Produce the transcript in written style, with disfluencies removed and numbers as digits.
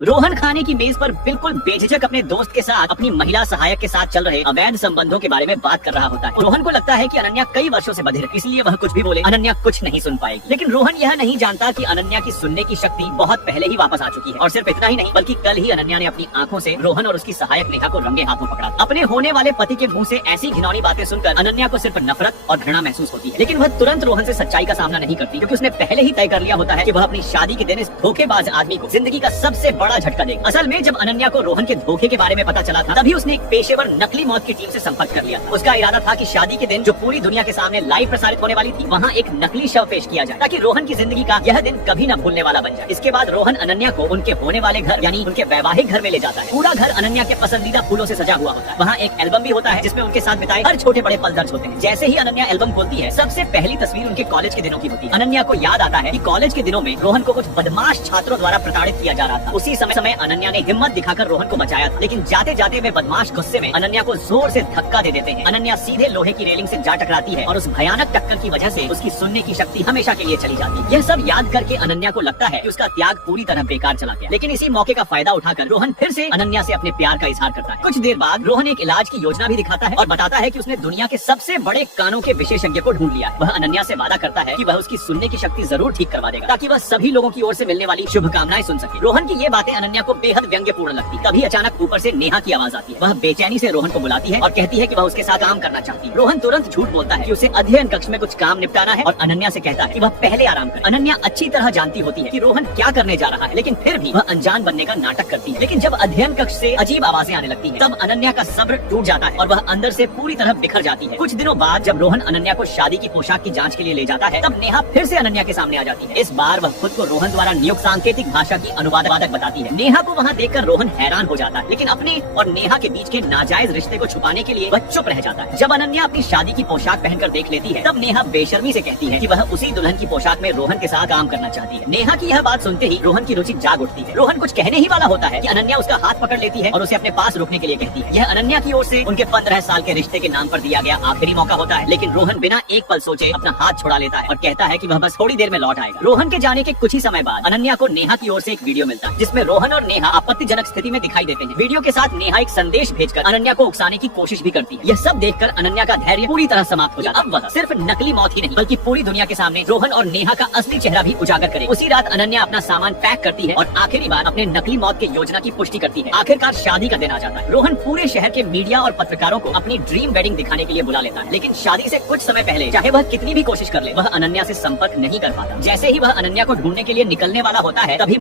रोहन खाने की मेज पर बिल्कुल बेझिझक अपने दोस्त के साथ अपनी महिला सहायक के साथ चल रहे अवैध संबंधों के बारे में बात कर रहा होता है। रोहन को लगता है कि अनन्या कई वर्षों से बधिर है, इसलिए वह कुछ भी बोले अनन्या कुछ नहीं सुन पाएगी। लेकिन रोहन यह नहीं जानता कि अनन्या की सुनने की शक्ति बहुत पहले ही वापस आ चुकी है। और सिर्फ इतना ही नहीं बल्कि कल ही अनन्या ने अपनी आंखों से रोहन और उसकी सहायक नेहा को रंगे हाथों पकड़ा। अपने होने वाले पति के मुंह से ऐसी घिनौनी बातें सुनकर अनन्या को सिर्फ नफरत और घृणा महसूस होती है। लेकिन वह तुरंत रोहन से सच्चाई का सामना नहीं करती, क्योंकि उसने पहले ही तय कर लिया होता है कि वह अपनी शादी के दिन इस धोखेबाज आदमी को जिंदगी का सबसे बड़ा झटका देगा। असल में जब अनन्या को रोहन के धोखे के बारे में पता चला था, तभी उसने एक पेशेवर नकली मौत की टीम से संपर्क कर लिया। उसका इरादा था कि शादी के दिन जो पूरी दुनिया के सामने लाइव प्रसारित होने वाली थी, वहाँ एक नकली शव पेश किया जाए, ताकि रोहन की जिंदगी का यह दिन कभी न भूलने वाला बन जाए। इसके बाद रोहन अनन्या को उनके होने वाले घर यानी उनके वैवाहिक घर में ले जाता है। पूरा घर अनन्या के पसंदीदा फूलों से सजा हुआ होता है। वहाँ एक एल्बम भी होता है जिसमें उनके साथ बिताए हर छोटे बड़े पल दर्ज होते हैं। जैसे ही अनन्या एल्बम खोलती है, सबसे पहली तस्वीर उनके कॉलेज के दिनों की होती है। अनन्या को याद आता है कि कॉलेज के दिनों में रोहन को कुछ बदमाश छात्रों द्वारा प्रताड़ित किया जा रहा था। उसी समय अनन्या ने हिम्मत दिखाकर रोहन को बचाया था, लेकिन जाते जाते वे बदमाश गुस्से में अनन्या को जोर से धक्का दे देते हैं। अनन्या सीधे लोहे की रेलिंग से जा टकराती है और उस भयानक टक्कर की वजह से उसकी सुनने की शक्ति हमेशा के लिए चली जाती है। यह सब याद करके अनन्या को लगता है कि उसका त्याग पूरी तरह बेकार चला गया। लेकिन इसी मौके का फायदा उठाकर रोहन फिर से अनन्या से अपने प्यार का इजहार करता है। कुछ देर बाद रोहन एक इलाज की योजना भी दिखाता है और बताता है कि उसने दुनिया के सबसे बड़े कानों के विशेषज्ञ को ढूंढ लिया है। वह अनन्या से वादा करता है कि वह उसकी सुनने की शक्ति जरूर ठीक करवा देगा, ताकि वह सभी लोगों की ओर से मिलने वाली शुभकामनाएं सुन सके। रोहन की ये बातें अनन्या को बेहद व्यंग्यपूर्ण लगती। तभी अचानक ऊपर से नेहा की आवाज आती है। वह बेचैनी से रोहन को बुलाती है और कहती है कि वह उसके साथ काम करना चाहती है। रोहन तुरंत झूठ बोलता है कि उसे अध्ययन कक्ष में कुछ काम निपटाना है और अनन्या से कहता है कि वह पहले आराम करे। अनन्या अच्छी तरह जानती होती है कि रोहन क्या करने जा रहा है, लेकिन फिर भी वह अनजान बनने का नाटक करती है। लेकिन जब अध्ययन कक्ष से अजीब आवाजें आने लगती हैं, तब अनन्या का सब्र टूट जाता है और वह अंदर से पूरी तरह बिखर जाती है। कुछ दिनों बाद जब रोहन अनन्या को शादी की पोशाक की जांच के लिए ले जाता है, तब नेहा फिर से अनन्या के सामने आ जाती है। इस बार वह खुद को रोहन द्वारा नियुक्त सांकेतिक भाषा की अनुवादक बताती है। नेहा को वहाँ देखकर रोहन हैरान हो जाता है, लेकिन अपने और नेहा के बीच के नाजायज रिश्ते को छुपाने के लिए वह चुप रह जाता है। जब अनन्या अपनी शादी की पोशाक पहनकर देख लेती है, तब नेहा बेशर्मी से कहती है कि वह उसी दुल्हन की पोशाक में रोहन के साथ काम करना चाहती है। नेहा की यह बात सुनते ही रोहन की रुचि जाग उठती है। रोहन कुछ कहने ही वाला होता है कि अनन्या उसका हाथ पकड़ लेती है और उसे अपने पास रुकने के लिए कहती है। यह अनन्या की ओर से उनके 15 साल के रिश्ते के नाम पर दिया गया आखिरी मौका होता है, लेकिन रोहन बिना एक पल सोचे अपना हाथ छुड़ा लेता है और कहता है कि वह बस थोड़ी देर में लौट आएगा। रोहन के जाने के कुछ ही समय बाद अनन्या को नेहा की ओर से एक वीडियो मिलता है, जिसमें रोहन और नेहा आपत्तिजनक स्थिति में दिखाई देते हैं। वीडियो के साथ नेहा एक संदेश भेजकर अनन्या को उकसाने की कोशिश भी करती है। यह सब देखकर अनन्या का धैर्य पूरी तरह समाप्त हो जाता है। अब वह सिर्फ नकली मौत ही नहीं, बल्कि पूरी दुनिया के सामने रोहन और नेहा का असली चेहरा भी उजागर करे। उसी रात अनन्या अपना सामान पैक करती है और आखिरी बार अपने नकली मौत के योजना की पुष्टि करती है। आखिरकार शादी का दिन आ जाता है। रोहन पूरे शहर के मीडिया और पत्रकारों को अपनी ड्रीम वेडिंग दिखाने के लिए बुला लेता है, लेकिन शादी से कुछ समय पहले चाहे वह कितनी भी कोशिश कर ले, वह अनन्या से संपर्क नहीं कर पाता। जैसे ही वह अनन्या को ढूंढने के लिए निकलने वाला होता है, तभी